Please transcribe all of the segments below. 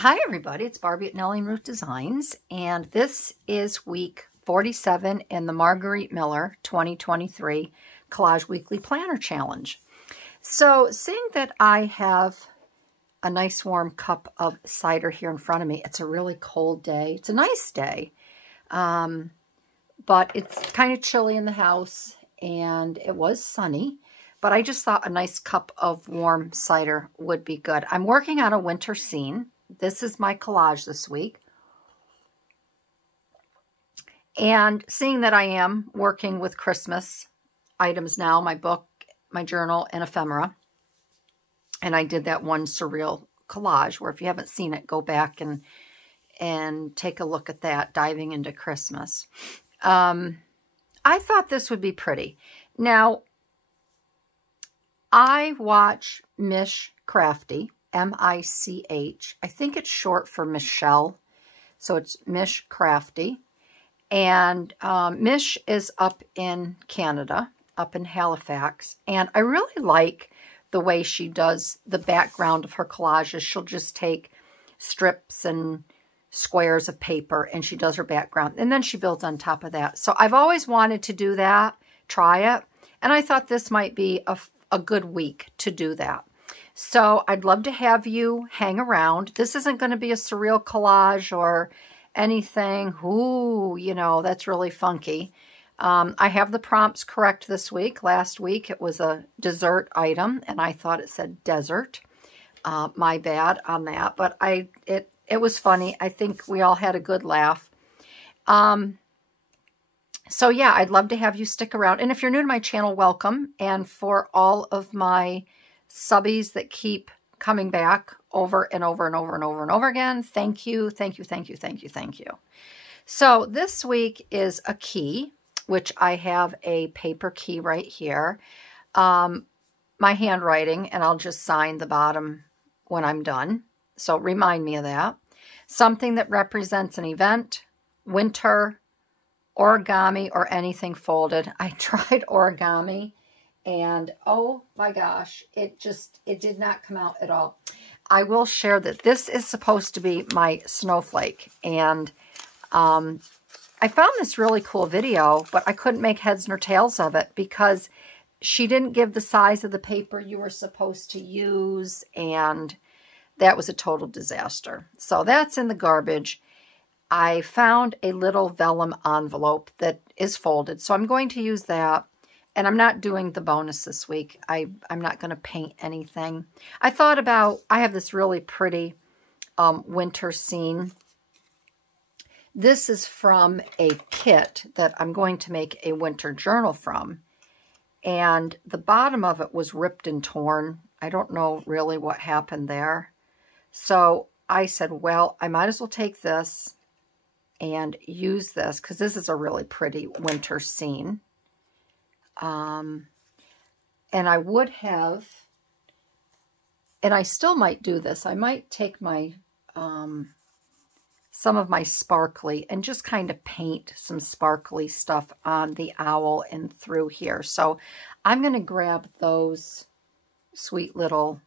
Hi everybody, it's Barbie at Nellie and Ruth Designs, and this is week 47 in the Margarete Miller 2023 Collage Weekly Planner Challenge. So seeing that I have a nice warm cup of cider here in front of me, it's a really cold day. It's a nice day, but it's kind of chilly in the house and it was sunny, but I just thought a nice cup of warm cider would be good. I'm working on a winter scene. This is my collage this week. And seeing that I am working with Christmas items now, my book, my journal, and ephemera. And I did that one surreal collage where if you haven't seen it, go back and take a look at that, diving into Christmas. I thought this would be pretty. Now, I watch MICH CRAFTY. M-I-C-H. I think it's short for Michelle. So it's MICH CRAFTY. And MICH is up in Canada, up in Halifax. And I really like the way she does the background of her collages. She'll just take strips and squares of paper and she does her background. And then she builds on top of that. So I've always wanted to do that, try it. And I thought this might be a good week to do that. So I'd love to have you hang around. This isn't going to be a surreal collage or anything. Ooh, you know, that's really funky. I have the prompts correct this week. Last week it was a dessert item and I thought it said desert. My bad on that, but it was funny. I think we all had a good laugh. So yeah, I'd love to have you stick around. And if you're new to my channel, welcome. And for all of my subbies that keep coming back over and over and over and over and over again, thank you, thank you, thank you, thank you, thank you. So this week is a key, which I have a paper key right here. My handwriting, and I'll just sign the bottom when I'm done. So remind me of that. Something that represents an event, winter, origami, or anything folded. I tried origami. And oh my gosh, it did not come out at all. I will share that this is supposed to be my snowflake. And I found this really cool video, but I couldn't make heads nor tails of it because she didn't give the size of the paper you were supposed to use. And that was a total disaster. So that's in the garbage. I found a little vellum envelope that is folded. So I'm going to use that. And I'm not doing the bonus this week. I'm not going to paint anything. I thought about, I have this really pretty winter scene. This is from a kit that I'm going to make a winter journal from. And the bottom of it was ripped and torn. I don't know really what happened there. So I said, well, I might as well take this and use this because this is a really pretty winter scene. And I would have, and I still might do this. I might take my, some of my sparkly and just kind of paint some sparkly stuff on the owl and through here. So I'm going to grab those sweet little,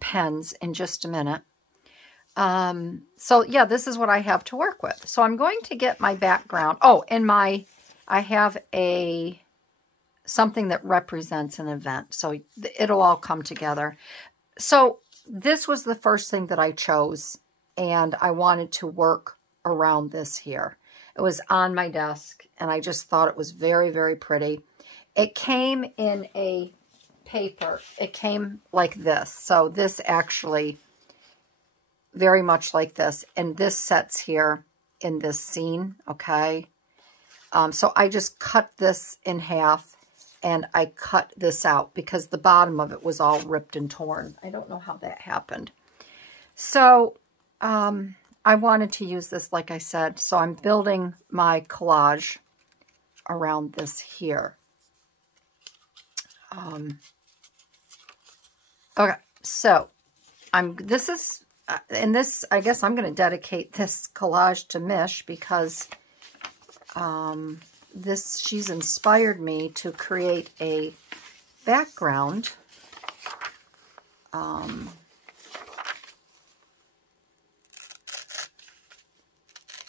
pens in just a minute. So yeah, this is what I have to work with. So I'm going to get my background. Oh, and I have something that represents an event. So it'll all come together. So this was the first thing that I chose, and I wanted to work around this here. It was on my desk, and I just thought it was very, very pretty. It came in a paper. It came like this. So this actually, very much like this, and this sets here in this scene, okay? So I just cut this in half. And I cut this out because the bottom of it was all ripped and torn. I don't know how that happened. So I wanted to use this, like I said. So I'm building my collage around this here. Okay, so this is, and this, I guess I'm going to dedicate this collage to MICH because she's inspired me to create a background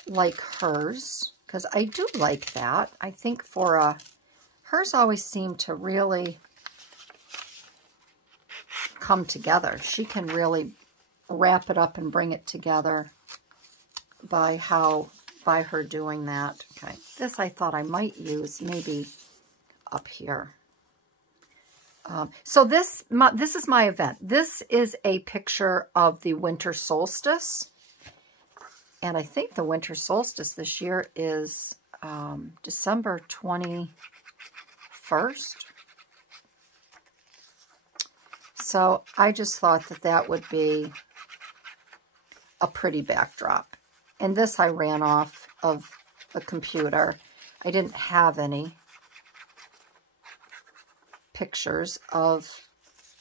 like hers, because I do like that. I think for hers always seem to really come together. She can really wrap it up and bring it together by her doing that. Okay, this I thought I might use maybe up here. So this is my event. This is a picture of the winter solstice. And I think the winter solstice this year is December 21st. So I just thought that that would be a pretty backdrop. And this I ran off of the computer. I didn't have any pictures of,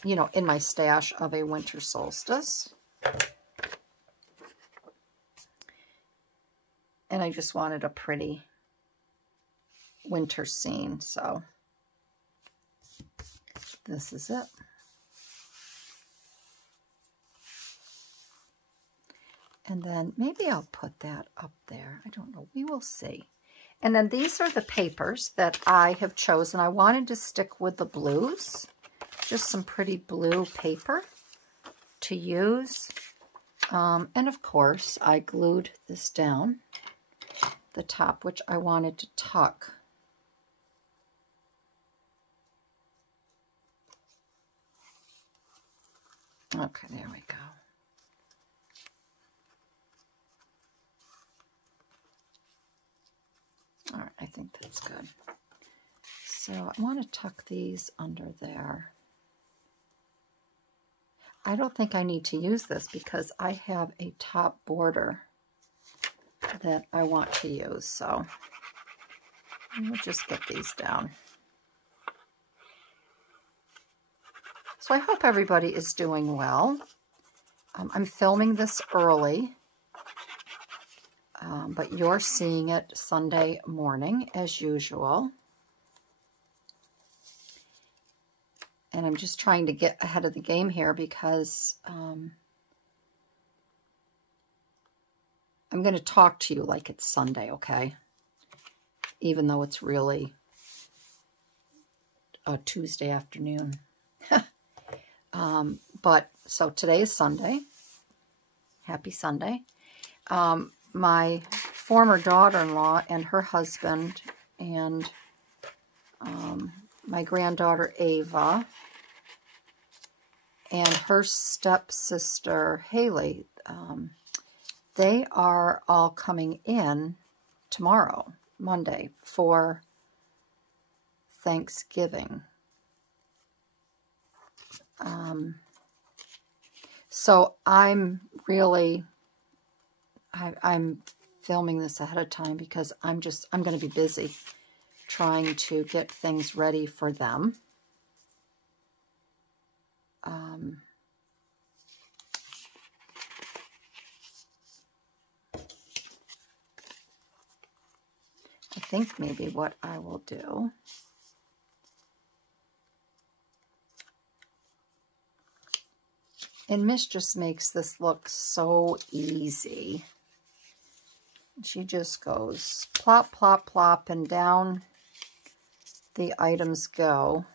you know, in my stash of a winter solstice. And I just wanted a pretty winter scene, so this is it. And then maybe I'll put that up there. I don't know. We will see. And then these are the papers that I have chosen. I wanted to stick with the blues. Just some pretty blue paper to use. And of course, I glued this down the top, which I wanted to tuck. Okay, there we go. All right, I think that's good. So I want to tuck these under there. I don't think I need to use this because I have a top border that I want to use. So we'll just get these down. So I hope everybody is doing well. I'm filming this early. But you're seeing it Sunday morning as usual. And I'm just trying to get ahead of the game here because I'm going to talk to you like it's Sunday, okay? Even though it's really a Tuesday afternoon. But so today is Sunday. Happy Sunday. My former daughter-in-law and her husband and my granddaughter Ava and her stepsister Haley, they are all coming in tomorrow, Monday, for Thanksgiving. So I'm really... I'm filming this ahead of time because I'm going to be busy trying to get things ready for them. I think maybe what I will do and MICH just makes this look so easy. She just goes plop, plop, plop, and down the items go.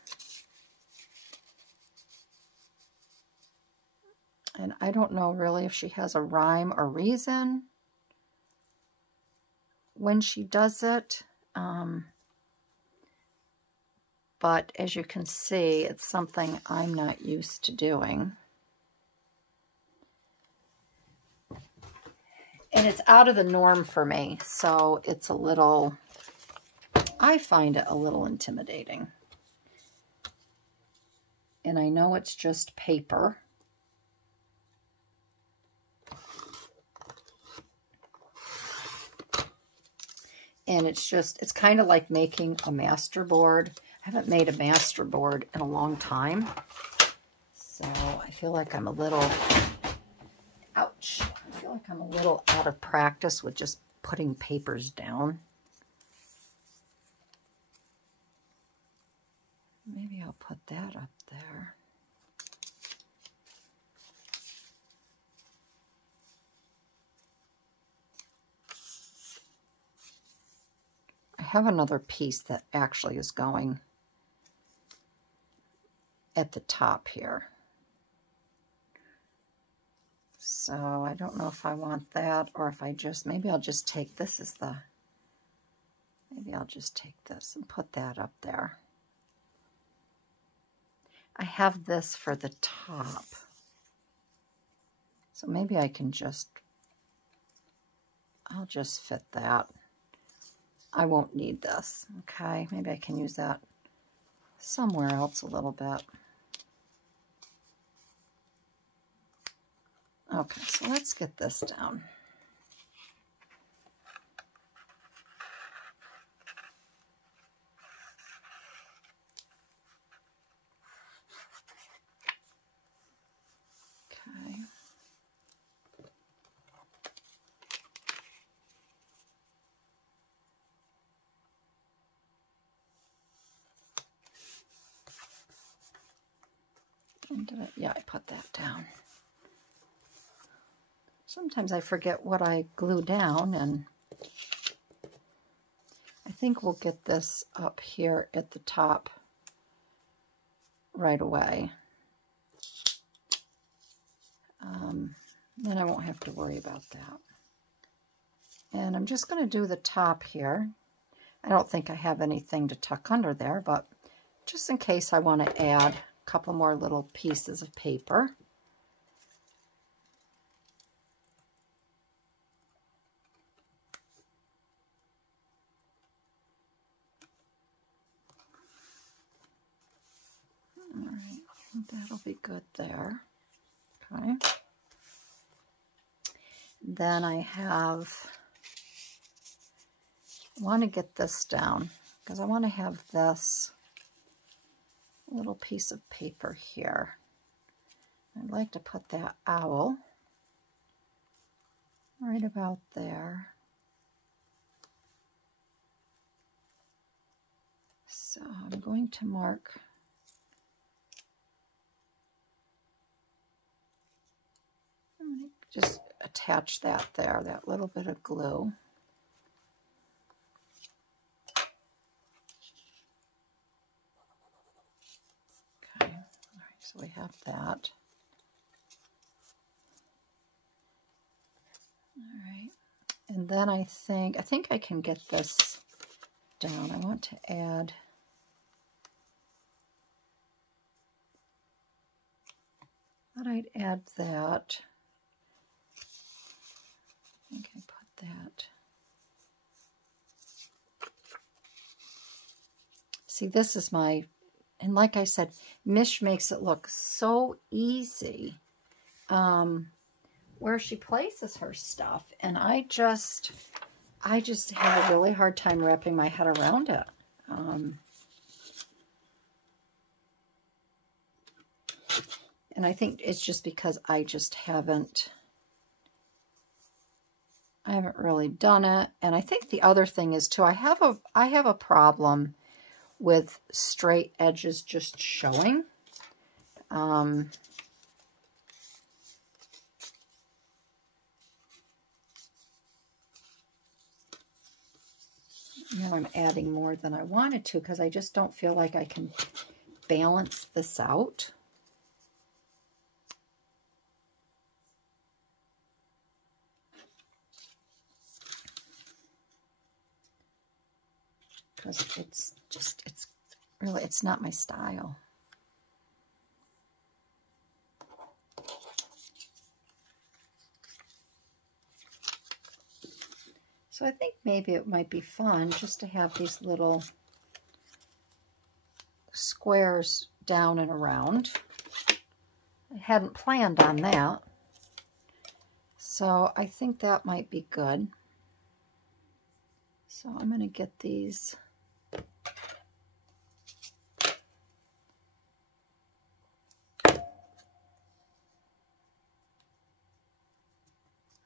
And I don't know really if she has a rhyme or reason when she does it. But as you can see, it's something I'm not used to doing. And it's out of the norm for me, so it's a little, I find it a little intimidating. And I know it's just paper. And it's kind of like making a masterboard. I haven't made a masterboard in a long time. So I feel like I'm a little, ouch. I feel like I'm a little out of practice with just putting papers down. Maybe I'll put that up there. have another piece that actually is going at the top here. So I don't know if I want that or if I just, maybe I'll just take this as the, maybe I'll just take this and put that up there. I have this for the top. So maybe I can just, I'll just fit that. I won't need this, okay? Maybe I can use that somewhere else a little bit. Okay, so let's get this down. Okay. Yeah, I put that down. Sometimes I forget what I glue down, and I think we'll get this up here at the top right away. Then I won't have to worry about that. And I'm just going to do the top here. I don't think I have anything to tuck under there, but just in case I want to add a couple more little pieces of paper. All right, that'll be good there. Okay. Then I want to get this down because I want to have this little piece of paper here. I'd like to put that owl right about there. So I'm going to mark just attach that there, that little bit of glue. Okay, all right, so we have that. All right, and then I think I can get this down. I want to add, I thought I'd add that. I think I put that. See, this is my, and like I said, MICH makes it look so easy where she places her stuff, and I just have a really hard time wrapping my head around it. And I think it's just because I just haven't really done it. And I think the other thing is too, I have a problem with straight edges just showing. Now I'm adding more than I wanted to because I just don't feel like I can balance this out. Because it's really, it's not my style. So I think maybe it might be fun just to have these little squares down and around. I hadn't planned on that. So I think that might be good. So I'm going to get these.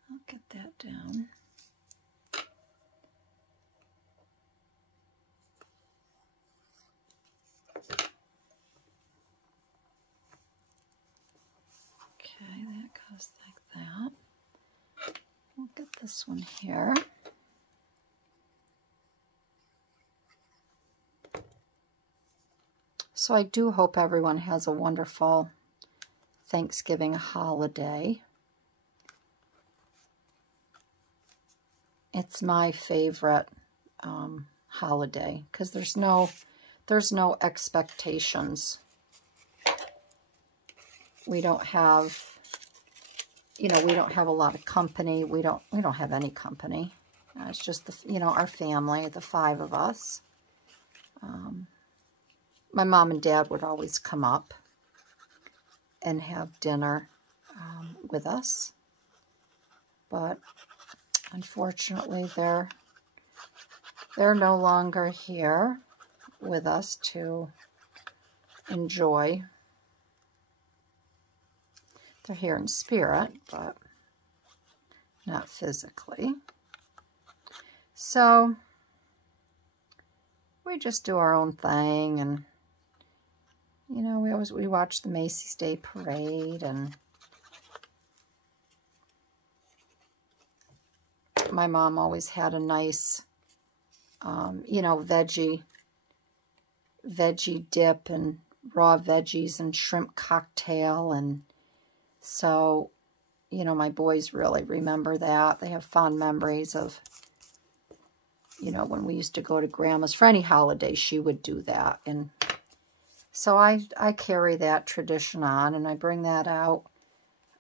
I'll get that down. Okay, that goes like that. We'll get this one here. So I do hope everyone has a wonderful Thanksgiving holiday. It's my favorite holiday because there's no expectations. We don't have, we don't have a lot of company. We don't have any company. It's just our family, the 5 of us. My mom and dad would always come up and have dinner with us, but unfortunately they're no longer here with us to enjoy. They're here in spirit, but not physically. So we just do our own thing, and we watch the Macy's Day Parade, and my mom always had a nice, veggie dip and raw veggies and shrimp cocktail, and so, my boys really remember that. They have fond memories of, when we used to go to Grandma's for any holiday, she would do that, and so I carry that tradition on, and I bring that out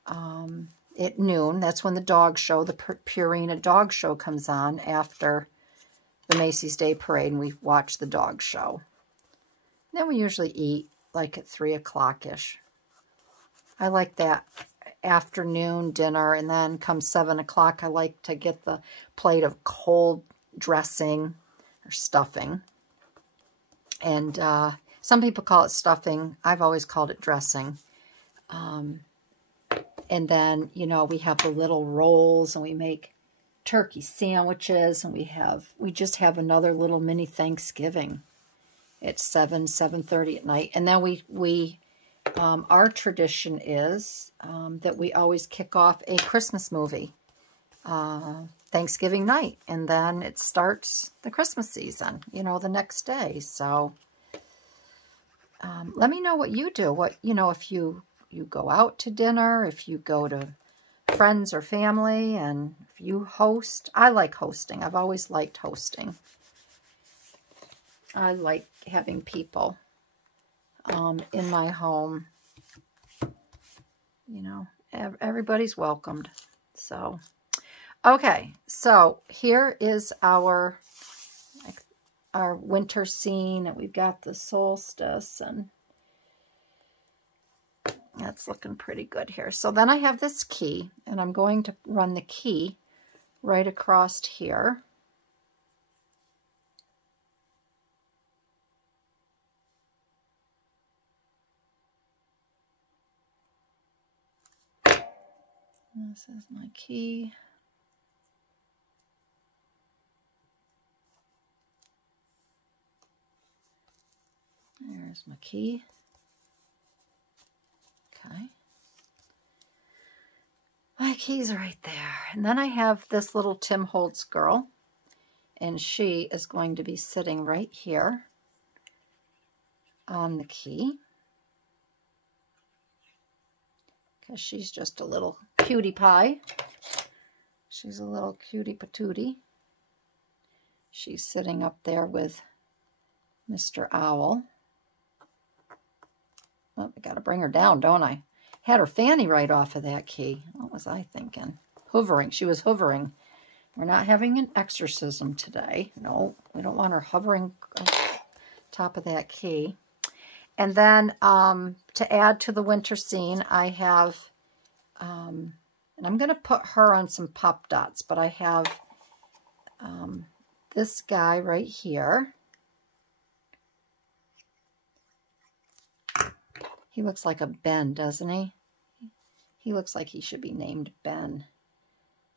at noon. That's when the dog show, the Purina dog show comes on after the Macy's Day Parade, and we watch the dog show. And then we usually eat like at 3 o'clock-ish. I like that afternoon dinner, and then come 7 o'clock, I like to get the plate of cold dressing or stuffing. And some people call it stuffing. I've always called it dressing. And then, we have the little rolls, and we make turkey sandwiches, and we just have another little mini Thanksgiving at 7:30 at night. And then we our tradition is that we always kick off a Christmas movie Thanksgiving night, and then it starts the Christmas season, the next day. So let me know what you do. If you go out to dinner, if you go to friends or family, and if you host. I like hosting. I've always liked hosting. I like having people in my home. Everybody's welcomed. So, okay. So here is our winter scene, and we've got the solstice, and that's looking pretty good here. So then I have this key, and I'm going to run the key right across here. This is my key. There's my key. Okay. My key's right there. And then I have this little Tim Holtz girl, and she is going to be sitting right here on the key, because she's just a little cutie pie. She's a little cutie patootie. She's sitting up there with Mr. Owl. Oh, I gotta bring her down, don't I? Had her fanny right off of that key. What was I thinking? Hovering. She was hovering. We're not having an exorcism today. No, we don't want her hovering on top of that key. And then to add to the winter scene, I have, and I'm going to put her on some pop dots, but I have this guy right here. He looks like a Ben, doesn't he? He looks like he should be named Ben.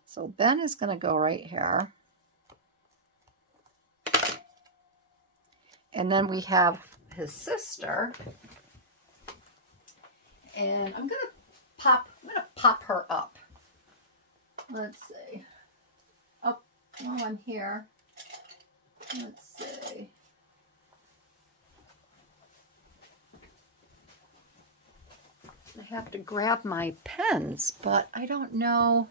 So Ben is going to go right here. And then we have his sister. And I'm going to pop her up. Let's see. Up while I'm here. Let's see. I have to grab my pens, but I don't know.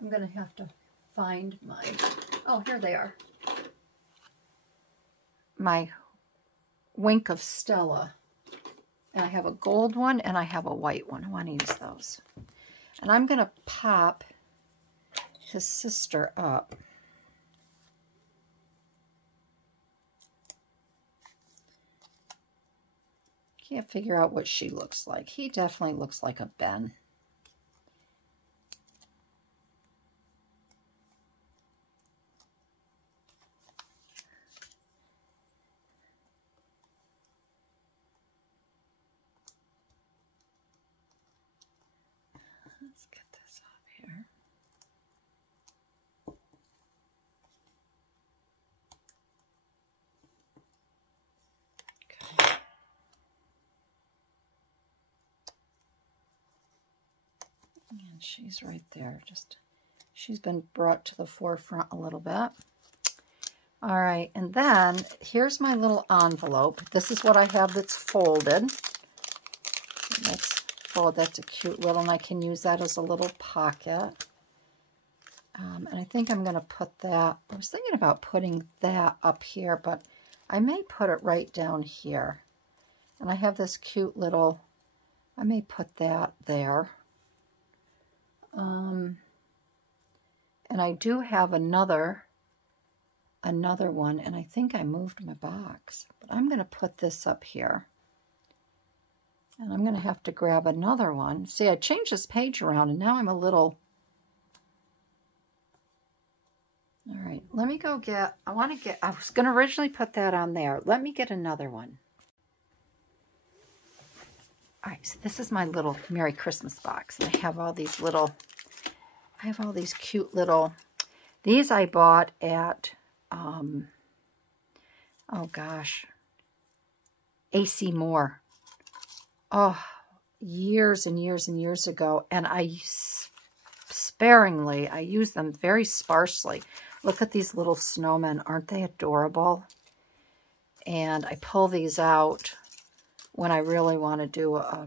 I'm going to have to find my, oh, here they are. My Wink of Stella. And I have a gold one and I have a white one. I want to use those. And I'm going to pop his sister up. Can't figure out what she looks like. He definitely looks like a Ben. Let's get this off here. Okay. And she's right there. She's been brought to the forefront a little bit. All right, and then here's my little envelope. This is what I have that's folded. That's a cute little, and I can use that as a little pocket. And I think I'm going to put that, I was thinking about putting that up here, but I may put it right down here. And I have this cute little, I may put that there. And I do have another one, and I think I moved my box, but I'm going to put this up here. And I'm going to have to grab another one. See, I changed this page around, and now I'm a little... All right, let me go get... I was going to originally put that on there. Let me get another one. All right, so this is my little Merry Christmas box. And I have all these cute little... These I bought at... oh, gosh. A.C. Moore. Oh, years and years and years ago, and I use them very sparsely. Look at these little snowmen. Aren't they adorable? And I pull these out when I really want to do a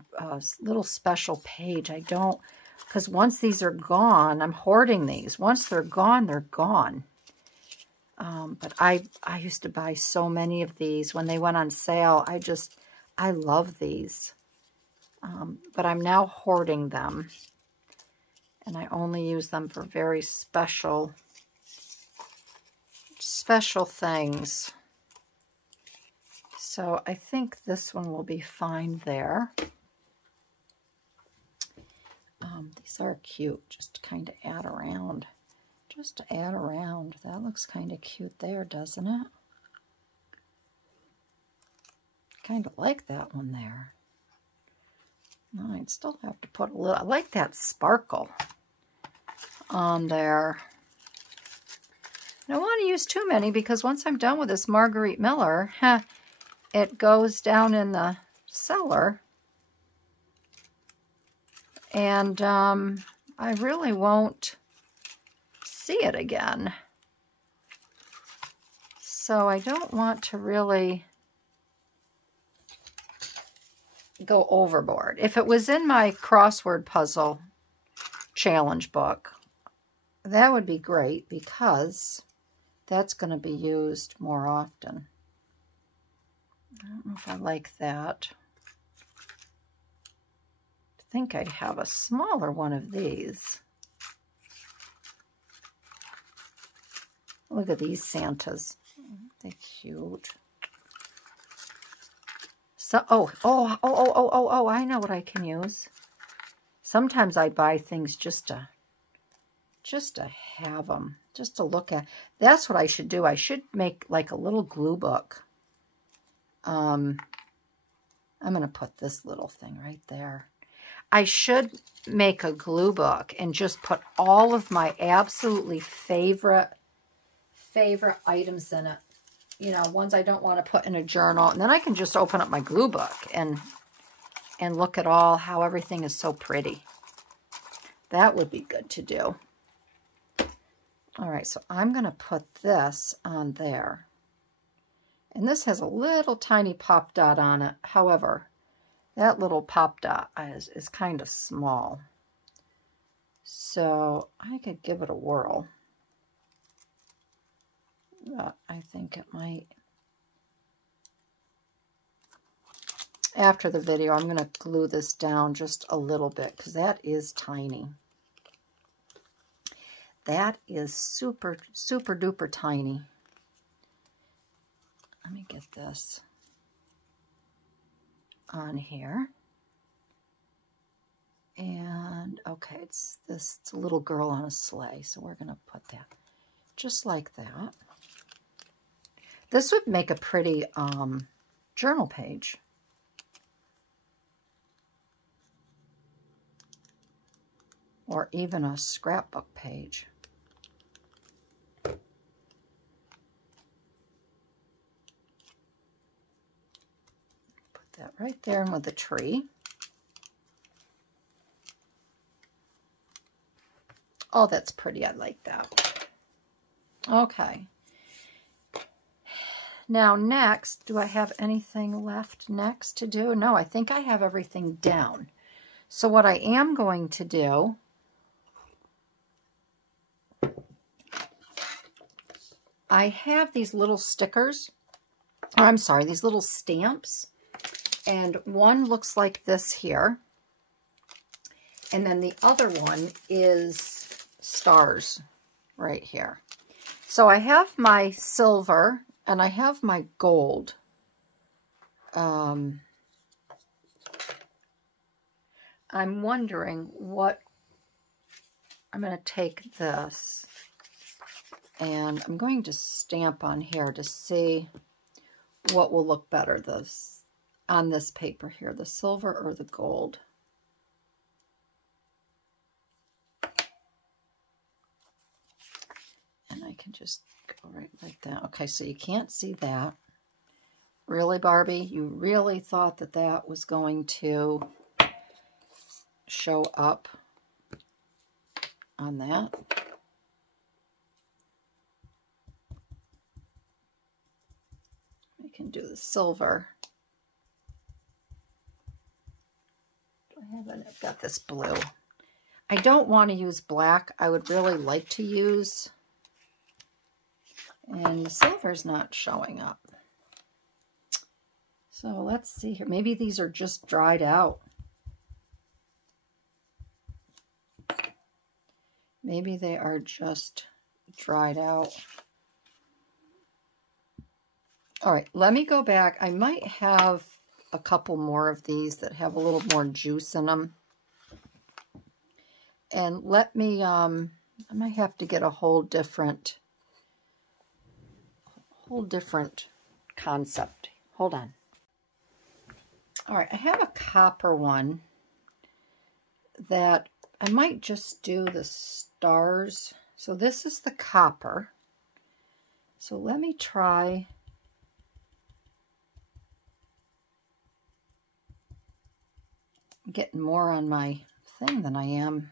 little special page. I don't, because once these are gone, I'm hoarding these. Once they're gone, they're gone. But I used to buy so many of these. When they went on sale, I love these. But I'm now hoarding them, and I only use them for very special things. So I think this one will be fine there. These are cute, just to kind of add around. Just to add around. That looks kind of cute there, doesn't it? Kind of like that one there. No, I'd still have to put a little, I like that sparkle on there. I don't want to use too many because once I'm done with this Margarete Miller, it goes down in the cellar. And I really won't see it again. So I don't want to really go overboard. If it was in my crossword puzzle challenge book, that would be great because that's going to be used more often. I don't know if I like that. I think I have a smaller one of these. Look at these Santas. They're cute. So, oh, I know what I can use. Sometimes I buy things just to have them, just to look at. That's what I should do. I should make like a little glue book. I'm going to put this little thing right there. I should make a glue book and just put all of my absolutely favorite items in it. You know, ones I don't want to put in a journal. And then I can just open up my glue book and look at how everything is so pretty. That would be good to do. All right, so I'm going to put this on there. And this has a little tiny pop dot on it. However, That little pop dot is kind of small. So I could give it a whirl. But I think it might. After the video, I'm going to glue this down just a little bit because that is tiny. That is super, super duper tiny. Let me get this on here. And okay, it's a little girl on a sleigh, so we're going to put that just like that. This would make a pretty journal page. Or even a scrapbook page. Put that right there with the tree. Oh, that's pretty. I like that. Okay. Now next, do I have anything left next to do? No, I think I have everything down. So what I am going to do, I have these little stickers, or I'm sorry, these little stamps, and one looks like this here, and then the other one is stars right here. So I have my silver and I have my gold. I'm wondering what, I'm going to take this and I'm going to stamp on here to see what will look better on this paper here, the silver or the gold. And I can just go right like that. Okay, so you can't see that. Really, Barbie? You really thought that that was going to show up on that? I can do the silver. I've got this blue. I don't want to use black. I would really like to use, and the silver's not showing up. So let's see here. Maybe these are just dried out. Maybe they are just dried out. All right, let me go back. I might have a couple more of these that have a little more juice in them. And let me, I might have to get a whole different concept. Hold on. All right, I have a copper one that I might just do the stars. So this is the copper. So let me try. I'm getting more on my thing than I am.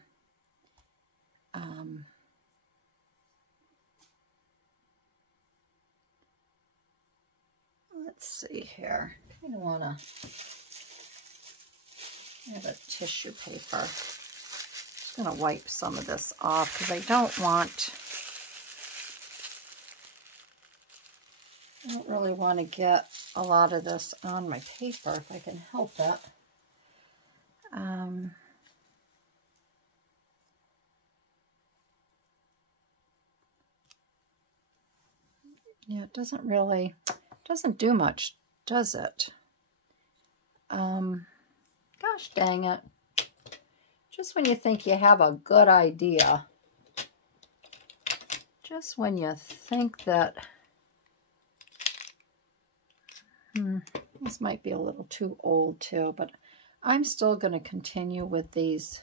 Let's see here. I kind of want to have a tissue paper. I'm just going to wipe some of this off because I don't really want to get a lot of this on my paper if I can help it. Yeah, it doesn't do much, does it? Gosh dang it. Just when you think you have a good idea, just when you think that, this might be a little too old too, but I'm still going to continue with these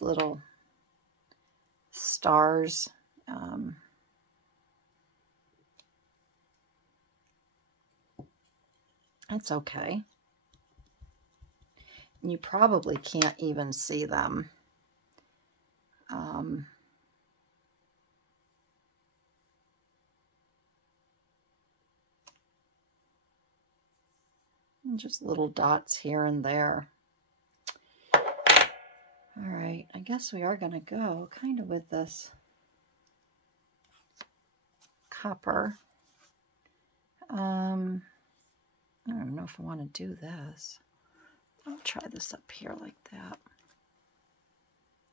little stars. That's okay. You probably can't even see them. Just little dots here and there. All right, I guess we are going to go kind of with this copper. I don't know if I want to do this. I'll try this up here like that.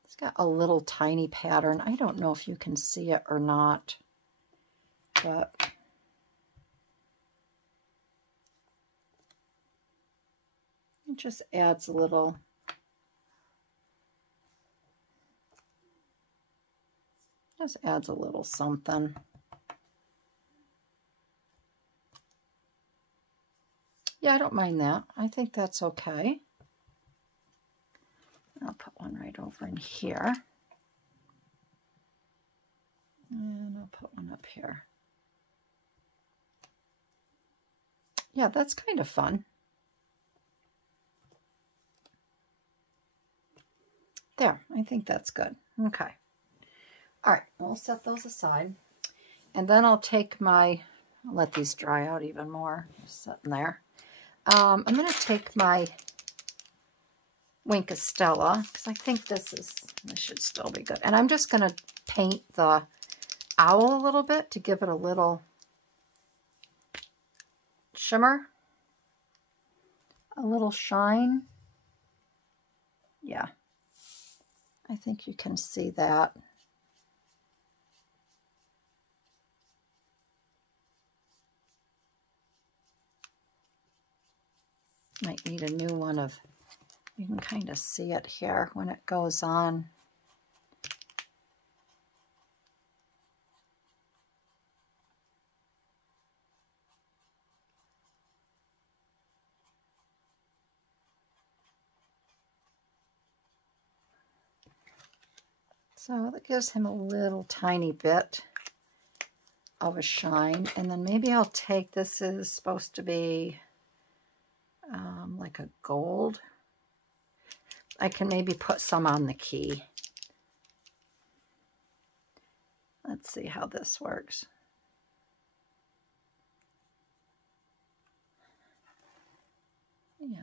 It's got a little tiny pattern. I don't know if you can see it or not, but it just adds a little. Just adds a little something. Yeah, I don't mind that. I think that's okay. I'll put one right over in here. And I'll put one up here. Yeah, that's kind of fun. There, I think that's good. Okay. All right, we'll set those aside. And then I'll take my, I'll let these dry out even more, just sitting there. I'm going to take my Wink of Stella, because I think this should still be good. And I'm just going to paint the owl a little bit to give it a little shimmer, a little shine. Yeah, I think you can see that. Might need a new one of, you can kind of see it here when it goes on. So that gives him a little tiny bit of a shine. And then maybe I'll take, this is supposed to be like a gold. I can maybe put some on the key. Let's see how this works. Yeah.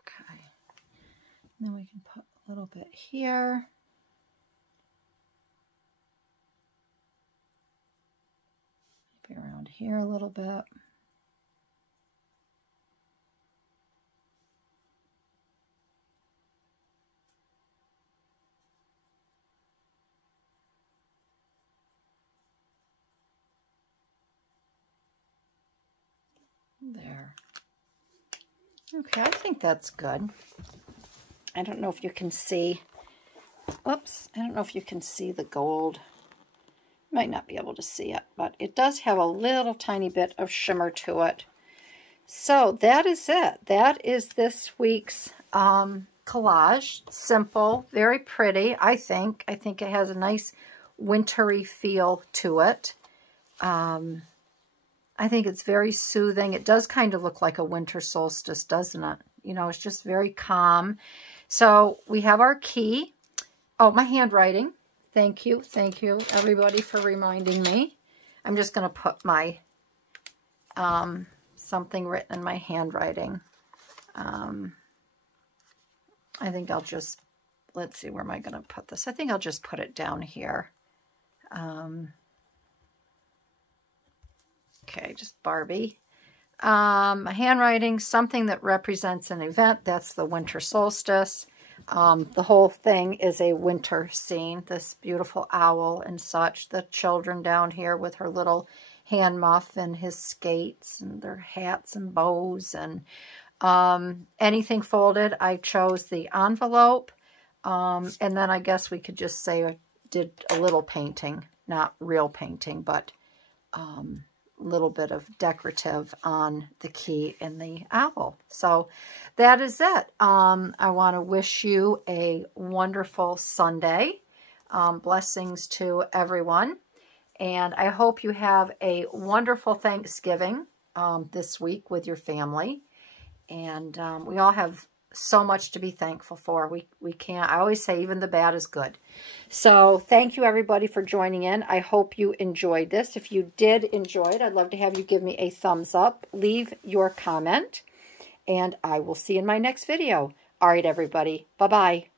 Okay. Then we can put a little bit here. Maybe around here a little bit. There. Okay, I think that's good. I don't know if you can see, oops, I don't know if you can see the gold. Might not be able to see it, but it does have a little tiny bit of shimmer to it. So that is it. That is this week's collage. Simple, very pretty, I think. I think it has a nice wintry feel to it. I think it's very soothing. It does kind of look like a winter solstice, doesn't it? You know, it's just very calm. So we have our key. Oh, my handwriting. Thank you. Thank you, everybody, for reminding me. I'm just going to put my something written in my handwriting. I think I'll just, let's see, where am I going to put this? I think I'll just put it down here. Okay, just Barbie. Handwriting, something that represents an event. That's the winter solstice. The whole thing is a winter scene. This beautiful owl and such. The children down here with her little hand muff and his skates and their hats and bows and anything folded. I chose the envelope. And then I guess we could just say I did a little painting, not real painting, but little bit of decorative on the key and the owl. So that is it. I want to wish you a wonderful Sunday. Blessings to everyone. And I hope you have a wonderful Thanksgiving this week with your family. And we all have so much to be thankful for. We can't, I always say even the bad is good. So thank you everybody for joining in. I hope you enjoyed this. If you did enjoy it, I'd love to have you give me a thumbs up, leave your comment, and I will see you in my next video. All right, everybody. Bye-bye.